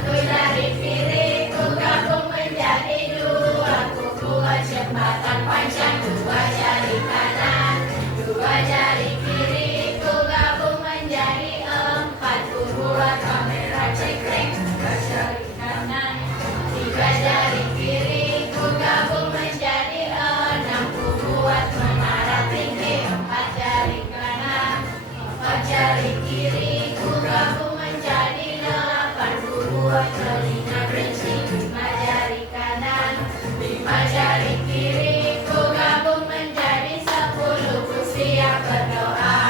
Satu jari kiri ku gabung menjadi dua, ku buat jembatan panjang. Dua jari kanan, dua jari kiri ku gabung menjadi empat, ku buat kamera cekrek. Dua jari kanan, tiga jari kiri ku gabung menjadi enam, ku buat menara tinggi. Empat jari kanan, empat jari kiri ku gabung menjadi delapan, ku buat telinga kerinci. Lima jari kanan, lima jari kiri ku gabung menjadi sepuluh, ku siap berdoa.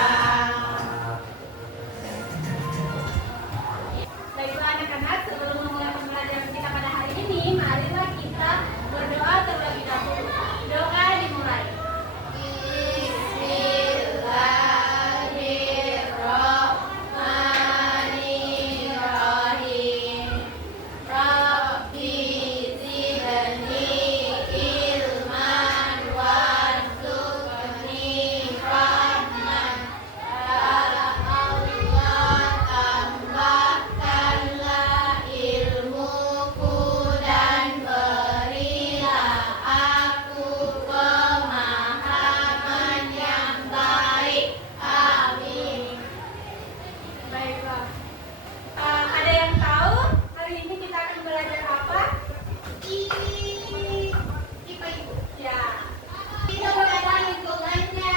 Baiklah anak-anak, sebelum memulai pembelajaran kita pada hari ini, marilah kita berdoa terlebih dahulu. Doa dimulai. Bismillahirrahmanirrahim. Rabbi zidni ilman warzuqni rahman. Ya Allah, tambahkanlah ilmuku dan berilah aku pemahaman yang baik. Amin. Baiklah. Ada yang tahu hari ini kita akan belajar apa? IPA Ibu. Ya. Kita belajar lingkungannya.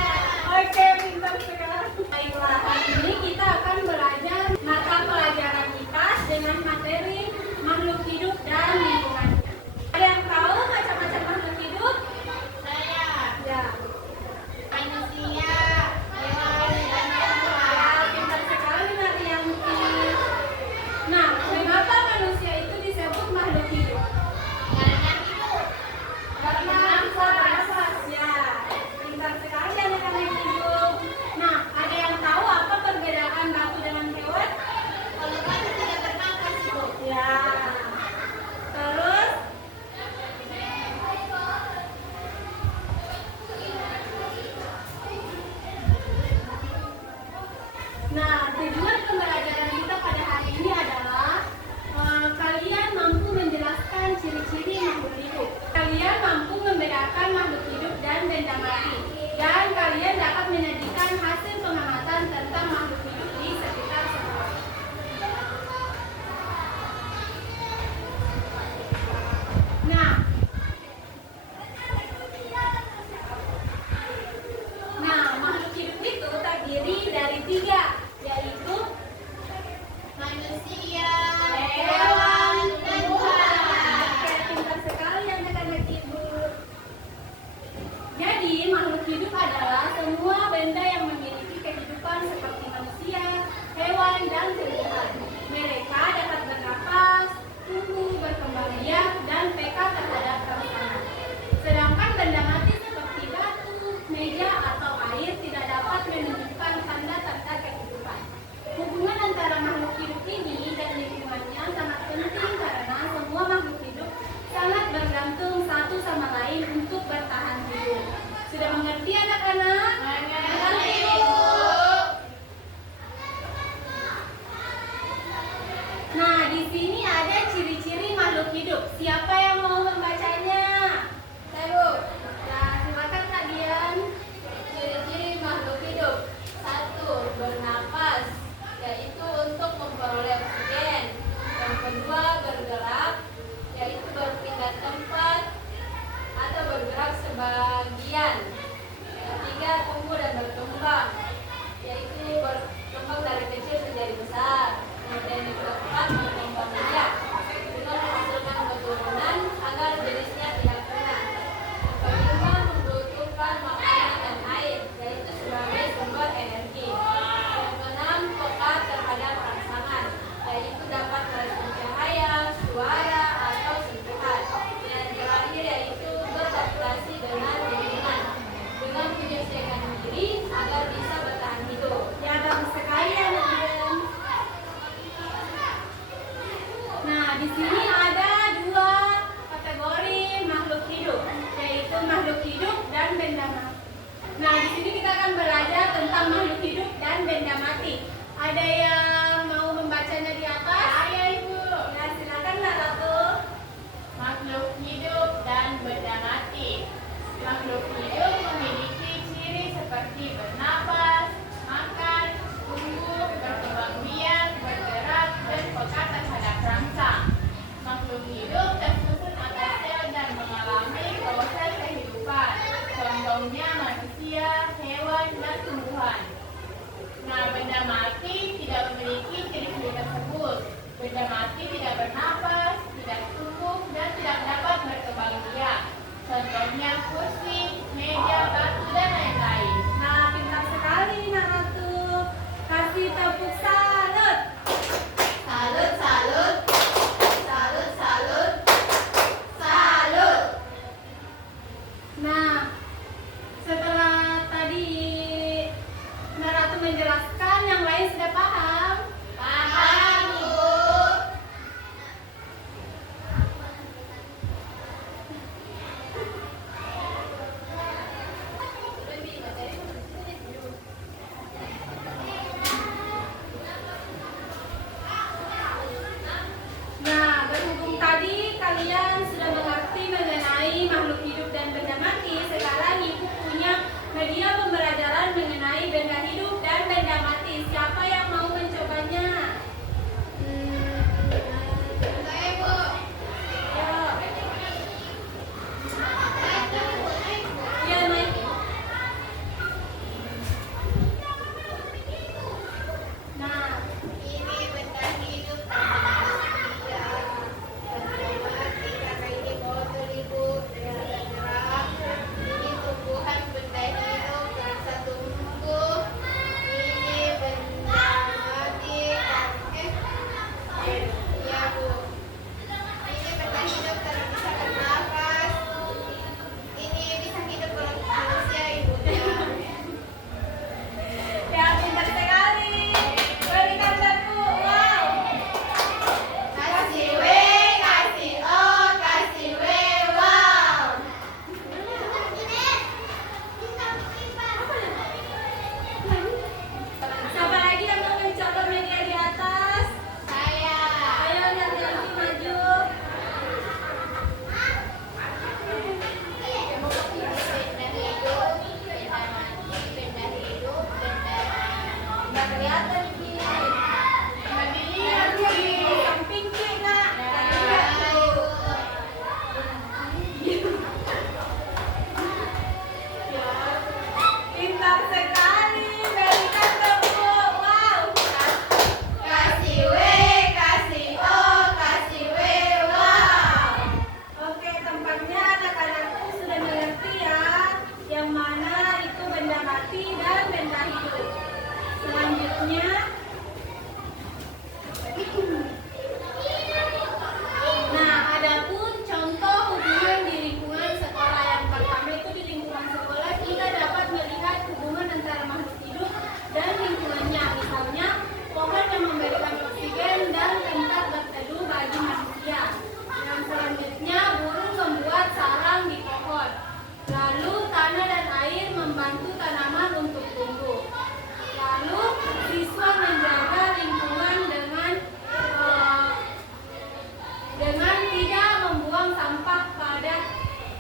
Oke, pintar sekali. Baiklah, hari ini kita akan belajar mata pelajaran IPAS dengan materi makhluk hidup dan lingkungannya. Ada yang tahu macam-macam makhluk hidup? Saya Ya. manusia, hewan, dan tumbuhan. Ya, pintar sekali Marianti. Nah, mengapa manusia itu disebut makhluk hidup? Karena hidup. Bernafas. Ya, pintar sekali anak-anak hidup. Nah, ada yang tahu apa perbedaan batu dengan hewan? Kalau batu tidak bernafas, Ibu. Ya. Terus, nah, tujuan pembelajaran kita pada hari ini adalah kalian mampu menjelaskan ciri-ciri makhluk hidup. Kalian mampu membedakan makhluk hidup dan benda mati. Dan kalian dapat menyajikan hasil pengamatan tentang makhluk hidup di sekitar sekolah. Nah, makhluk hidup itu terdiri dari tiga, yaitu Manusia, hewan, dan tumbuhan. Oke, pintar sekali anak-anak ibu. Jadi, makhluk hidup adalah semua benda yang memiliki kehidupan seperti manusia, hewan, dan tumbuhan. Mereka dapat bernafas, tumbuh, berkembang biak, dan peka terhadap rongsokan. Sedangkan benda mati seperti batu, meja, atau air tidak dapat menunjukkan tanda-tanda kehidupan. Hubungan antara makhluk hidup ini dan lingkungannya sangat penting karena semua makhluk hidup sangat bergantung satu sama lain untuk bertahan hidup. Sudah mengerti anak-anak? Mengerti, Ibu. Nah, di sini ada ciri-ciri makhluk hidup. Siapa yang mau membacanya? Saya, Bu. Nah, silakan Kak Dian. Ciri-ciri makhluk hidup. 1. Bernafas, yaitu untuk memperoleh oksigen. Yang kedua, bergerak, yaitu berpindah tempat atau bergerak sebagian. Yang ketiga, tumbuh dan berkembang, yaitu berkembang dari kecil menjadi besar. Kemudian yang keempat, berkembang biak dengan menghasilkan keturunan agar jenisnya tidak punah. Yang kelima, membutuhkan makanan dan air, yaitu sebagai sumber energi. Yang keenam, peka terhadap rangsangan, yaitu dapat merespon cahaya, suara, atau sentuhan. Dan terakhir yaitu beradaptasi dengan lingkungan dengan menyesuaikan diri agar bisa bertahan hidup. Ya, bagus sekali anak Dian. Nah, di sini ada dua kategori makhluk hidup, yaitu makhluk hidup dan benda mati. Nah, di sini kita akan belajar tentang makhluk hidup dan benda mati. Ada yang mau membacanya di atas? Saya, Ibu. Ya, silakan.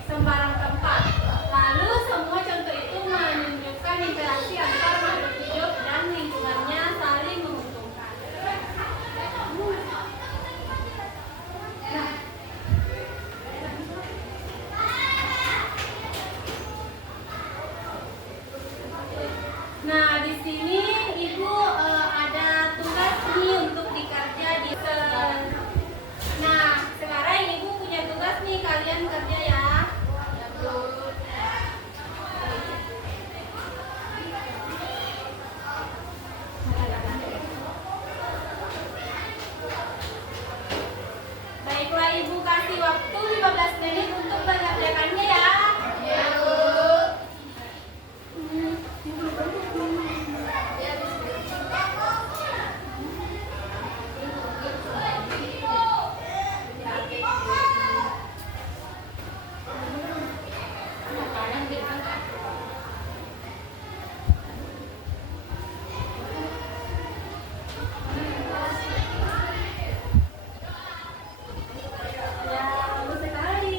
sembarang tempat. Lalu semua contoh itu menunjukkan interaksi antar makhluk hidup dan lingkungannya saling menguntungkan. Nah, di sini Ibu ada tugas nih untuk dikerja di Nah, sekarang Ibu punya tugas nih, kalian kerja ya. Baiklah, Ibu kasih waktu 15 menit untuk mengerjakannya ya. Ya, Bu. Ya, bagus sekali.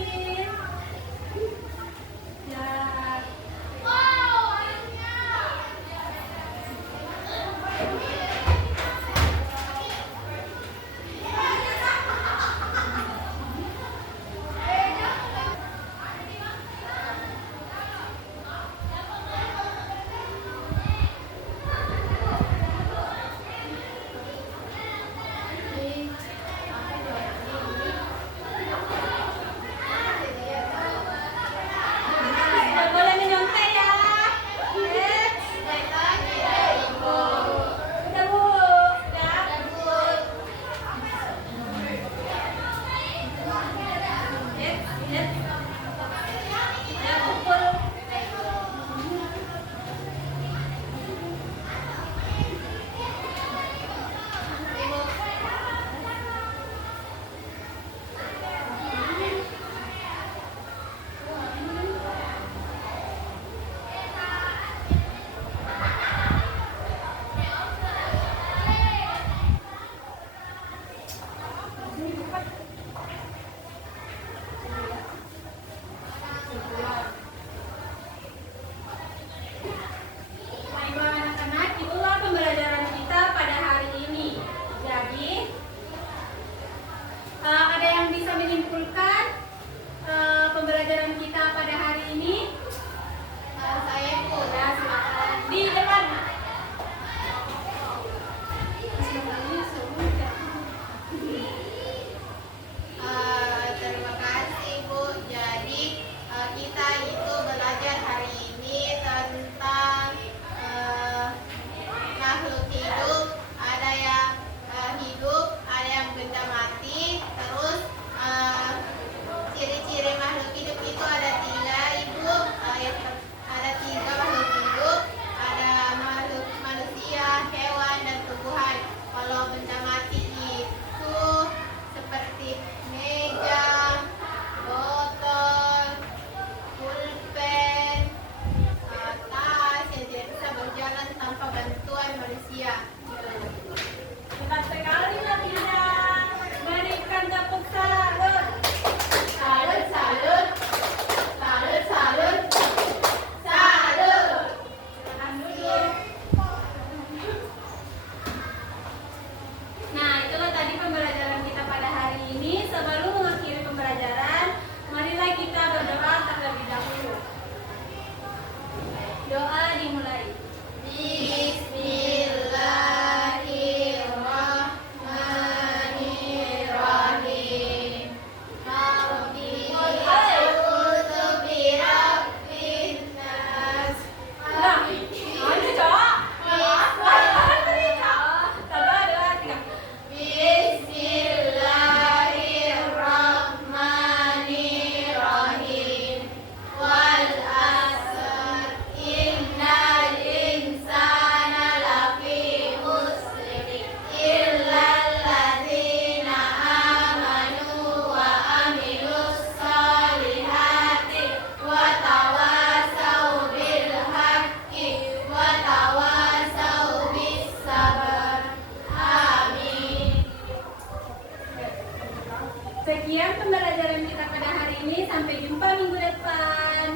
pembelajaran kita pada hari ini. Sampai jumpa minggu depan.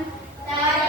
Dadah.